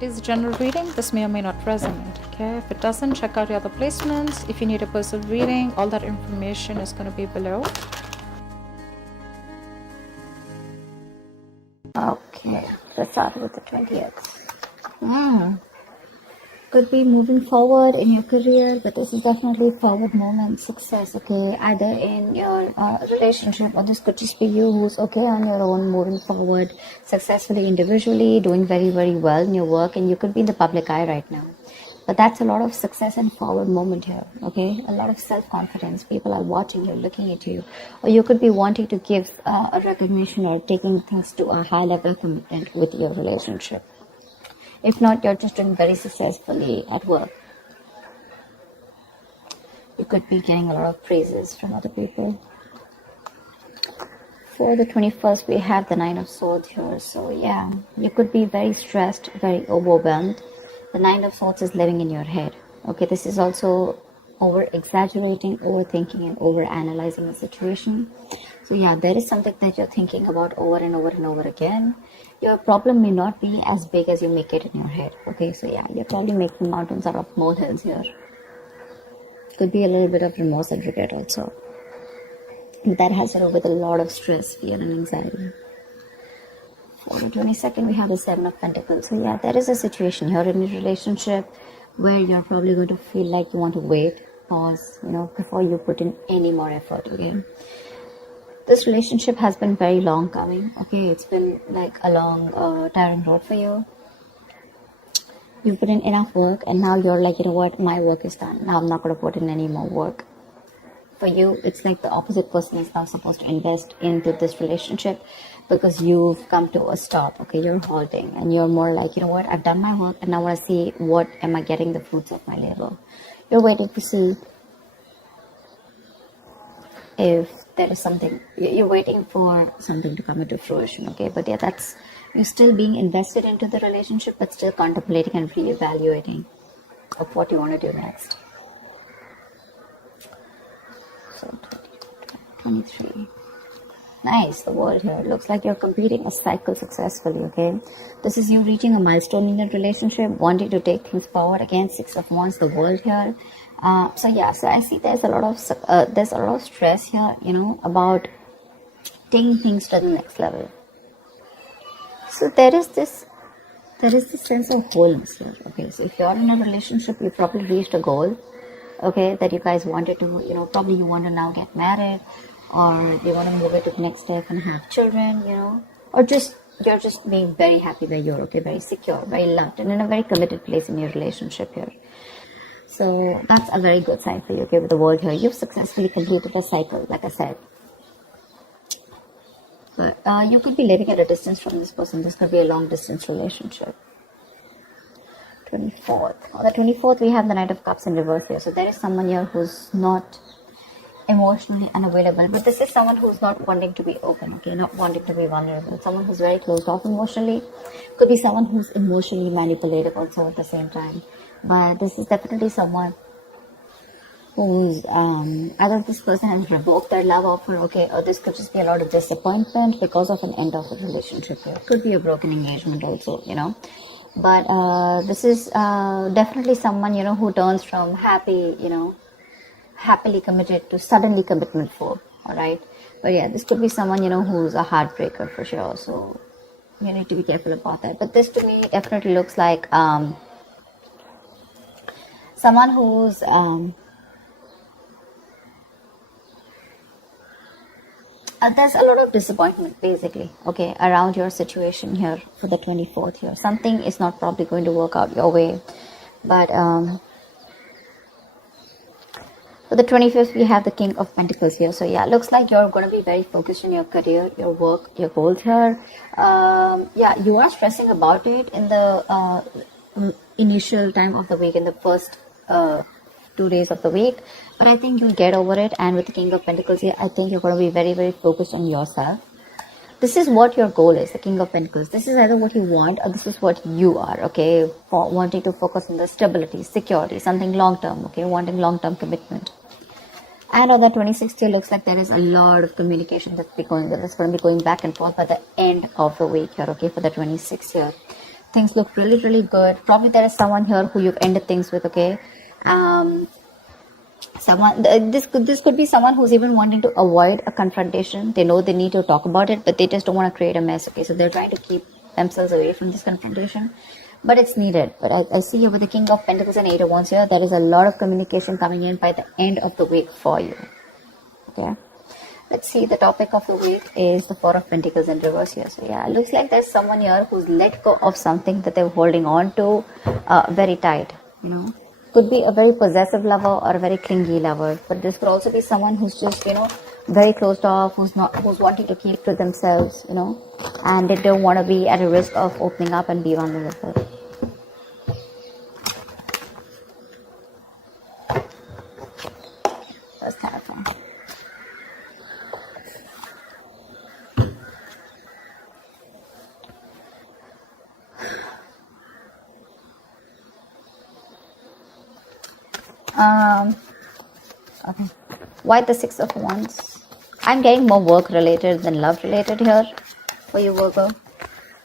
It is a general reading. This may or may not resonate. Okay, if it doesn't, check out your other placements. If you need a personal reading, all that information is going to be below. Okay, let's start with the 20th. Could be moving forward in your career, but this is definitely forward movement, success, okay, either in your relationship, or this could just be you who's okay on your own, moving forward successfully individually, doing very, very well in your work, and you could be in the public eye right now. But that's a lot of success and forward movement here, okay? A lot of self-confidence. People are watching you, looking at you. Or you could be wanting to give a recognition or taking things to a high level commitment with your relationship. If not, you're just doing very successfully at work. You could be getting a lot of praises from other people. For the 21st, we have the 9 of Swords here. So yeah, you could be very stressed, very overwhelmed. The 9 of Swords is living in your head. Okay, this is also over-exaggerating, overthinking, and over-analyzing the situation. So yeah, there is something that you're thinking about over and over and over again. Your problem may not be as big as you make it in your head. Okay, so yeah, you're probably making mountains out of molehills here. Could be a little bit of remorse and regret also. That has to do with a lot of stress, fear, and anxiety. For the 22nd, we have the 7 of Pentacles. So yeah, there is a situation here in your relationship where you're probably going to feel like you want to wait, pause, before you put in any more effort, okay? This relationship has been very long coming, okay? It's been like a long, tiring road for you. You put in enough work, and now you're like, you know what, my work is done. Now I'm not going to put in any more work. For you, it's like the opposite person is now supposed to invest into this relationship because you've come to a stop, okay? You're halting, and you're more like, you know what, I've done my work, and now I want to see what am I getting the fruits of my labor. You're waiting to see if there is something, you're waiting for something to come into fruition, okay? But yeah, that's, you're still being invested into the relationship, but still contemplating and reevaluating of what you want to do next. So 23. Nice, the world here. Looks like you're completing a cycle successfully, okay? This is you reaching a milestone in your relationship, wanting to take things forward. Again, 6 of Wands, the world here. So yeah, so I see there's a lot of stress here, about taking things to the next level. So there is this sense of wholeness here, okay? So if you're in a relationship, you probably reached a goal, okay, that you guys wanted to, probably you want to now get married, or you want to move it to the next step and have children, or you're just being very happy where you're, okay, very secure, very loved, and in a very committed place in your relationship here. So that's a very good sign for you, okay, with the world here. You've successfully completed a cycle, like I said. But you could be living at a distance from this person. This could be a long distance relationship. 24th. On the 24th, we have the Knight of Cups in reverse here. So there is someone here who's not emotionally unavailable. But this is someone who's not wanting to be open, okay, not wanting to be vulnerable. Someone who's very closed off emotionally. Could be someone who's emotionally manipulative also at the same time. But this is definitely someone who's either this person has revoked their love offer, okay, or this could just be a lot of disappointment because of an end of a relationship here. Could be a broken engagement also, But this is definitely someone, who turns from happily committed to suddenly commitment for, alright? But yeah, this could be someone, who's a heartbreaker for sure. So you need to be careful about that. But this to me definitely looks like someone who's there's a lot of disappointment basically, okay, around your situation here for the 24th here. Something is not probably going to work out your way. But for the 25th, we have the King of Pentacles here. So yeah, looks like you're going to be very focused on your career, your work, your goals here. Yeah, you are stressing about it in the initial time of the week, in the first 2 days of the week, but I think you'll get over it. And with the King of Pentacles here, I think you're going to be very, very focused on yourself. This is what your goal is, the King of Pentacles. This is either what you want or this is what you are, okay, for wanting to focus on the stability, security, something long-term, okay, wanting long-term commitment. And on the 26th, it looks like there is a lot of communication that's going to be going back and forth by the end of the week here, okay, for the 26th here. Things look really, really good. Probably there is someone here who you've ended things with, okay? This could be someone who's even wanting to avoid a confrontation. They know they need to talk about it, but they just don't want to create a mess, okay? So they're trying to keep themselves away from this confrontation, but it's needed. But I see here with the King of Pentacles and Eight of Wands here, there is a lot of communication coming in by the end of the week for you, okay? Let's see, the topic of the week is the Four of Pentacles in reverse here. So yeah, it looks like there's someone here who's let go of something that they're holding on to very tight, you know. Could be a very possessive lover or a very clingy lover, but this could also be someone who's just, you know, very closed off, who's wanting to keep to themselves, you know, and they don't want to be at a risk of opening up and be vulnerable. That's terrifying. Okay. Why the Six of Wands? I'm getting more work related than love related here for you, Virgo.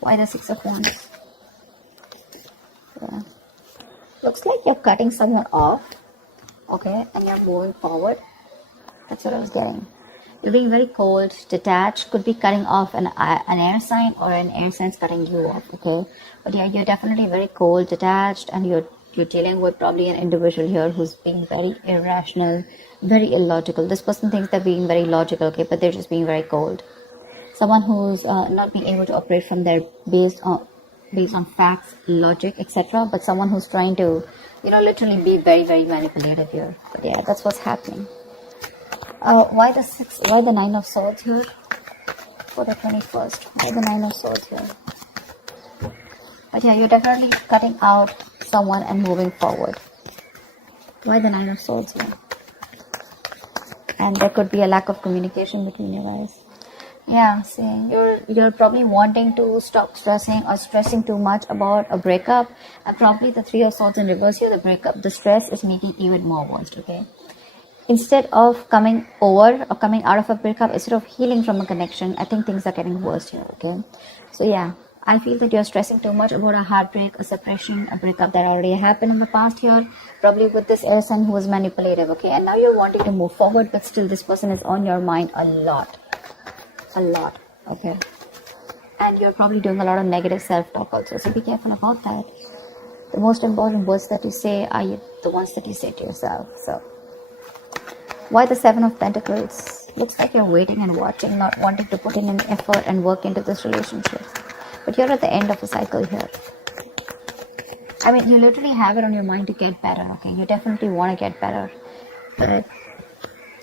Why the Six of Wands? Yeah. Looks like you're cutting someone off, okay, and you're moving forward. That's what I was getting. You're being very cold, detached, could be cutting off an air sign, or an air sign's cutting you off, okay? But yeah, you're definitely very cold, detached, and you're dealing with probably an individual here who's being very irrational, very illogical. This person thinks they're being very logical, okay, but they're just being very cold. Someone who's not being able to operate from their based on facts, logic, etc. But someone who's trying to, you know, literally be very, very manipulative here. But yeah, that's what's happening. Why the Nine of Swords here for the 21st? Why the Nine of Swords here? But yeah, you're definitely cutting out someone and moving forward. Why the Nine of Swords here? And there could be a lack of communication between you guys. Yeah, see, you're probably wanting to stop stressing or stressing too much about a breakup, and probably the Three of Swords in reverse here, the breakup, the stress is making even more worse, okay? Instead of coming over or coming out of a breakup, instead of healing from a connection, I think things are getting worse here, okay? So yeah, I feel that you're stressing too much about a heartbreak, a separation, a breakup that already happened in the past here, probably with this air sign who was manipulative, okay? And now you're wanting to move forward, but still this person is on your mind a lot, okay? And you're probably doing a lot of negative self-talk also, so be careful about that. The most important words that you say are the ones that you say to yourself, so. Why the Seven of Pentacles? Looks like you're waiting and watching, not wanting to put in an effort and work into this relationship. But you're at the end of a cycle here. I mean, you literally have it on your mind to get better, okay? You definitely want to get better. But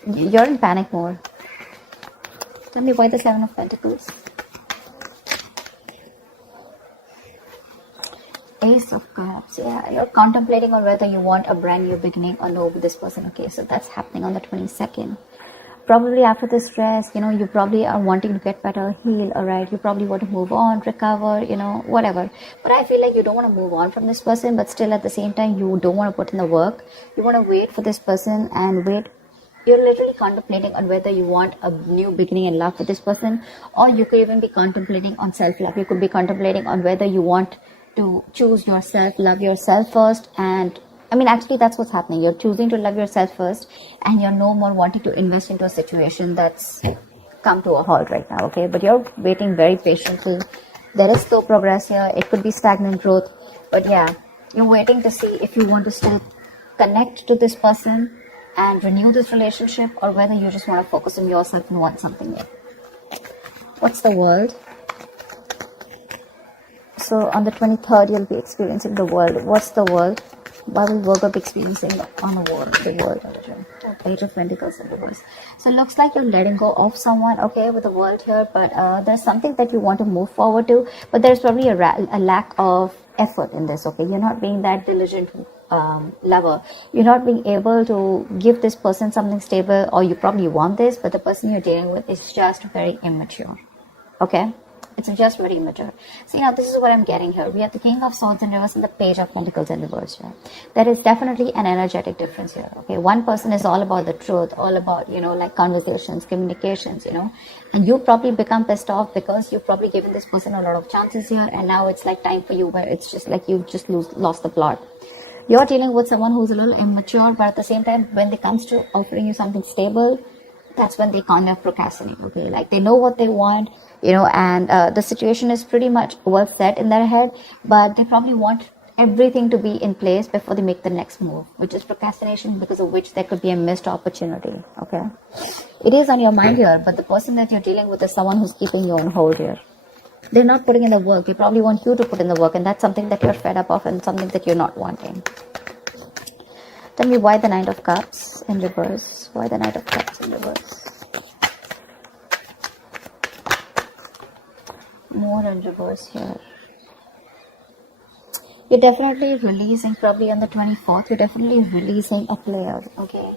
you're in panic mode. Tell me why the Seven of Pentacles? Ace of Cups. Yeah, you're contemplating on whether you want a brand new beginning or no with this person. Okay, so that's happening on the 22nd. Probably after the stress, you know, you probably are wanting to get better, heal, alright? You probably want to move on, recover, you know, whatever. But I feel like you don't want to move on from this person, but still at the same time, you don't want to put in the work. You want to wait for this person and wait. You're literally contemplating on whether you want a new beginning in love with this person, or you could even be contemplating on self-love. You could be contemplating on whether you want to choose yourself, love yourself first. And I mean, actually that's what's happening. You're choosing to love yourself first, and you're no more wanting to invest into a situation that's come to a halt right now, okay? But you're waiting very patiently. There is slow progress here. It could be stagnant growth, but yeah, you're waiting to see if you want to still connect to this person and renew this relationship, or whether you just want to focus on yourself and want something new. What's the world? So on the 23rd, you'll be experiencing the world. What's the world? Why will Virgo be experiencing on the world? The world. Page of Pentacles in reverse. So it looks like you're letting go of someone, okay, with the world here. But there's something that you want to move forward to. But there's probably a lack of effort in this, okay? You're not being that diligent lover. You're not being able to give this person something stable, or you probably want this, but the person you're dealing with is just very immature, okay? It's just very immature. See, now this is what I'm getting here. We have the King of Swords in reverse and the Page of Pentacles in reverse here. There is definitely an energetic difference here. Okay, one person is all about the truth, all about, you know, like conversations, communications, you know, and you probably become pissed off because you've probably given this person a lot of chances here, and now it's like time for you where it's just like you've just lost the plot. You're dealing with someone who's a little immature, but at the same time, when it comes to offering you something stable, that's when they kind of procrastinate. Okay, like they know what they want, you know, and the situation is pretty much well set in their head, but they probably want everything to be in place before they make the next move, which is procrastination, because of which there could be a missed opportunity. Okay, it is on your mind here, but the person that you're dealing with is someone who's keeping you on hold here. They're not putting in the work. They probably want you to put in the work, and that's something that you're fed up of and something that you're not wanting. Tell me why the Knight of Cups in reverse. Why the Knight of Cups in reverse? More in reverse here. You're definitely releasing, probably on the 24th, you're definitely releasing a player, okay?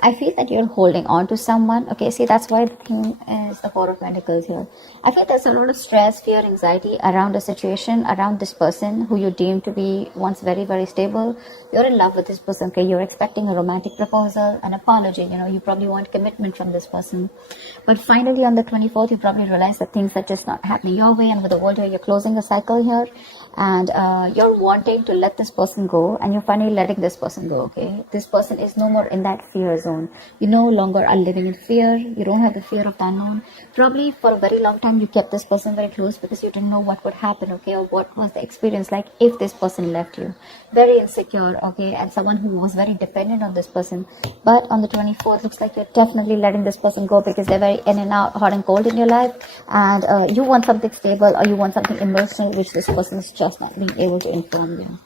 I feel that you're holding on to someone, okay? See, that's why the thing is the Four of Pentacles here. I feel there's a lot of stress, fear, anxiety around a situation, around this person who you deem to be once very, very stable. You're in love with this person, okay? You're expecting a romantic proposal, an apology, you know, you probably want commitment from this person. But finally on the 24th, you probably realize that things are just not happening your way, and with the world here, you're closing a cycle here, and you're wanting to let this person go, and you're finally letting this person go, okay? This person is no more in that fear zone. You no longer are living in fear. You don't have the fear of the unknown. Probably for a very long time you kept this person very close because you didn't know what would happen, okay, or what was the experience like if this person left you. Very insecure, okay, and someone who was very dependent on this person. But on the 24th, looks like you're definitely letting this person go because they're very in and out, hot and cold in your life, and you want something stable, or you want something emotional, which this person is just not being able to inform you,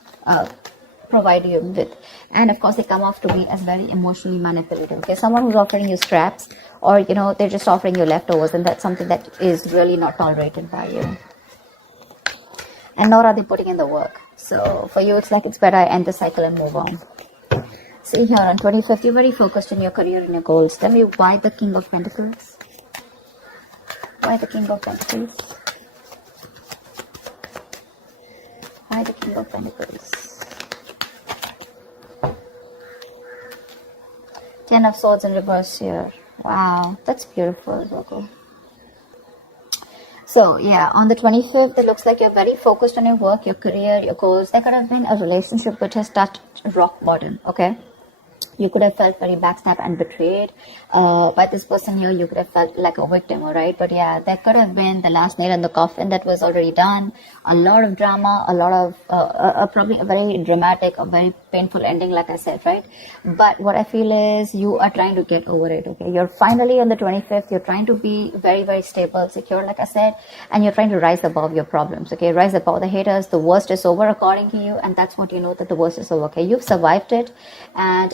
provide you with. And of course, they come off to be as very emotionally manipulative, okay? Someone who's offering you scraps, or, you know, they're just offering you leftovers, and that's something that is really not tolerated by you. And nor are they putting in the work. So for you, it's like it's better I end the cycle and move on. See here, on 25th, you're very focused on your career and your goals. Tell me why the King of Pentacles? Why the King of Pentacles? Why the King of Pentacles? Ten of Swords in reverse here. Wow, that's beautiful, Virgo. So yeah, on the 25th, it looks like you're very focused on your work, your career, your goals. There could have been a relationship which has touched rock bottom, okay? You could have felt very backstabbed and betrayed by this person here. You could have felt like a victim, all right? But yeah, there could have been the last nail in the coffin that was already done. A lot of drama, a lot of probably a very dramatic, a very painful ending, like I said, right? But what I feel is you are trying to get over it, okay? You're finally on the 25th. You're trying to be very, very stable, secure, like I said, and you're trying to rise above your problems, okay? Rise above the haters. The worst is over according to you, and that's what you know, that the worst is over, okay? You've survived it, and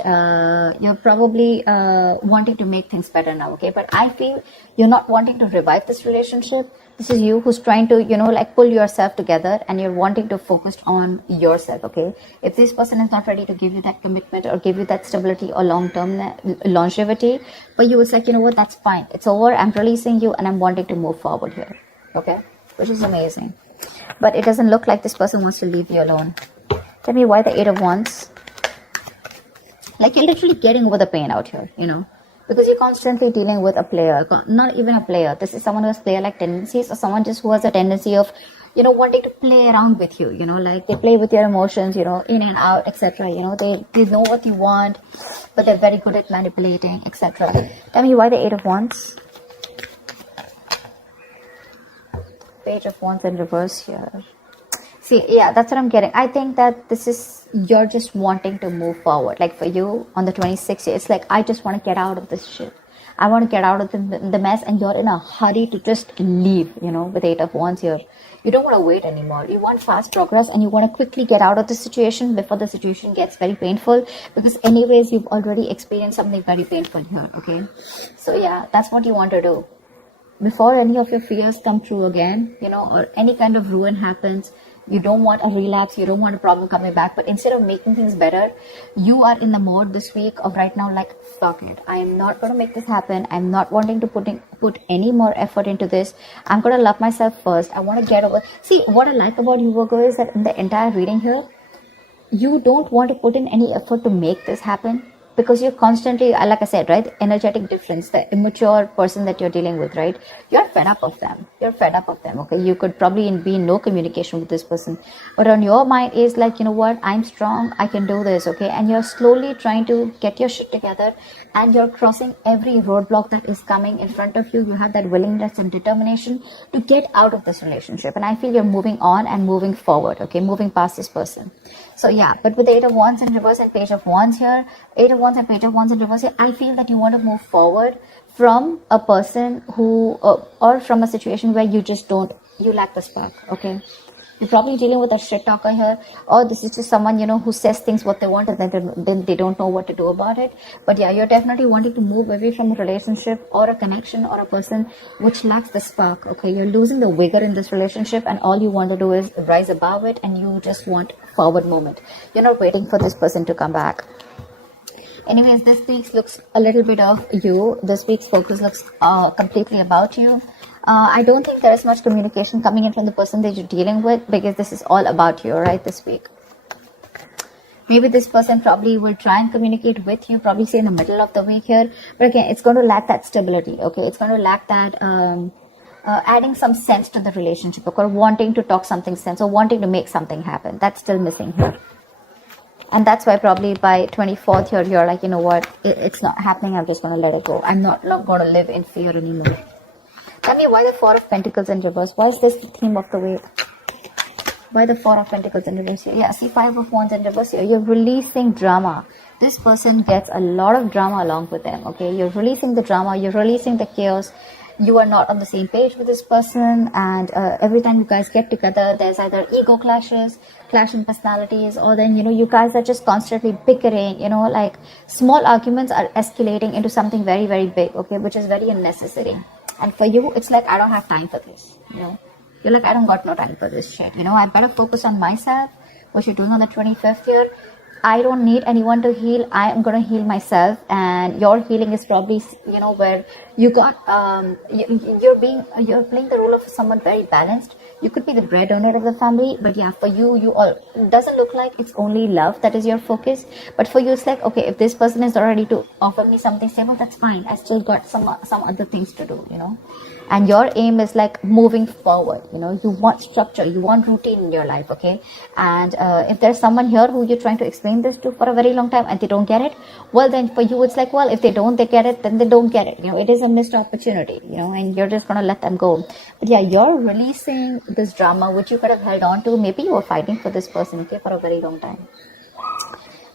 you're probably wanting to make things better now, okay? But I feel you're not wanting to revive this relationship. This is you who's trying to, you know, like pull yourself together, and you're wanting to focus on yourself, okay? If this person is not ready to give you that commitment or give you that stability or long-term longevity, but you was like, you know what, that's fine. It's over. I'm releasing you, and I'm wanting to move forward here, okay? Which is amazing. But it doesn't look like this person wants to leave you alone. Tell me why the Eight of Wands? Like you're literally getting over the pain out here, you know, because you're constantly dealing with a player, not even a player. This is someone who has player-like tendencies, or someone just who has a tendency of, you know, wanting to play around with you, you know, like they play with your emotions, you know, in and out, etc. You know, they know what you want, but they're very good at manipulating, etc. Tell me why the Eight of Wands? Page of Wands in reverse here. See, yeah, that's what I'm getting. I think that this is, you're just wanting to move forward. Like for you, on the 26th, it's like, I just want to get out of this shit. I want to get out of the mess, and you're in a hurry to just leave, you know, with Eight of Wands here. You don't want to wait anymore. You want fast progress, and you want to quickly get out of the situation before the situation gets very painful, because anyways, you've already experienced something very painful here, okay? So yeah, that's what you want to do. Before any of your fears come true again, you know, or any kind of ruin happens, You don't want a relapse, you don't want a problem coming back, but instead of making things better, you are in the mode this week of right now, like, fuck it, I am not going to make this happen. I'm not wanting to put any more effort into this. I'm going to love myself first. I want to get over. See, what I like about you, Virgo, is that in the entire reading here, you don't want to put in any effort to make this happen, because you're constantly, like I said, right, energetic difference, the immature person that you're dealing with, right, you're fed up of them. Okay, you could probably be in no communication with this person, but on your mind is like, you know what, I'm strong, I can do this. Okay, and you're slowly trying to get your shit together, and you're crossing every roadblock that is coming in front of you. You have that willingness and determination to get out of this relationship, and I feel you're moving on and moving forward. Okay, moving past this person. So yeah, but with the 8 of Wands in reverse and Page of Wands here, 8 of Wands and Page of Wands in reverse here, I feel that you want to move forward from a person who, or from a situation where you just you lack the spark. Okay, you're probably dealing with a shit talker here, or this is just someone, you know, who says things what they want and then they don't know what to do about it. But yeah, you're definitely wanting to move away from a relationship or a connection or a person which lacks the spark. Okay, you're losing the vigor in this relationship, and all you want to do is rise above it, and you just want forward movement. You're not waiting for this person to come back. Anyways, this week's looks a little bit of you. This week's focus looks completely about you. I don't think there is much communication coming in from the person that you're dealing with, because this is all about you, right, this week. Maybe this person probably will try and communicate with you, probably say in the middle of the week here. But again, it's going to lack that stability, okay? It's going to lack that adding some sense to the relationship, or wanting to talk something sense, or wanting to make something happen. That's still missing here. And that's why probably by 24th here, you're like, you know what, it's not happening. I'm just going to let it go. I'm not going to live in fear anymore. Tell me, why the 4 of Pentacles in reverse? Why is this the theme of the week? Why the 4 of Pentacles in reverse here? Yeah, see, 5 of Wands in reverse here. You're releasing drama. This person gets a lot of drama along with them, okay? You're releasing the drama. You're releasing the chaos. You are not on the same page with this person, and every time you guys get together, there's either ego clashes, clash in personalities, or then, you know, you guys are just constantly bickering, you know, like small arguments are escalating into something very, very big, okay, which is very unnecessary. And for you, it's like, I don't have time for this, you know. You're like, I don't got no time for this shit, you know. I better focus on myself. What you're doing on the 25th here, I don't need anyone to heal. I am going to heal myself. And your healing is probably, you know, where you got, you're playing the role of someone very balanced. You could be the breadwinner of the family, but yeah, for you, it doesn't look like it's only love that is your focus. But for you, it's like, okay, if this person is not ready to offer me something stable, that's fine. I still got some other things to do, you know. And your aim is like moving forward, you know. You want structure, you want routine in your life, okay? And if there's someone here who you're trying to explain this to for a very long time and they don't get it, well, then for you, it's like, well, if they get it, then they don't get it, you know. It is a missed opportunity, you know, and you're just going to let them go. But yeah, you're releasing this drama which you could have held on to. Maybe you were fighting for this person, okay, for a very long time.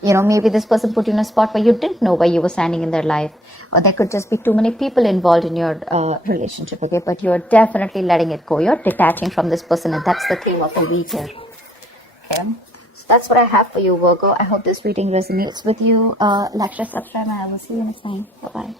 You know, maybe this person put you in a spot where you didn't know where you were standing in their life, or there could just be too many people involved in your relationship, okay? But you're definitely letting it go. You're detaching from this person, and that's the theme of the week here, okay? So that's what I have for you, Virgo. I hope this reading resonates with you. Like, share, subscribe, and I will see you next time. Bye-bye.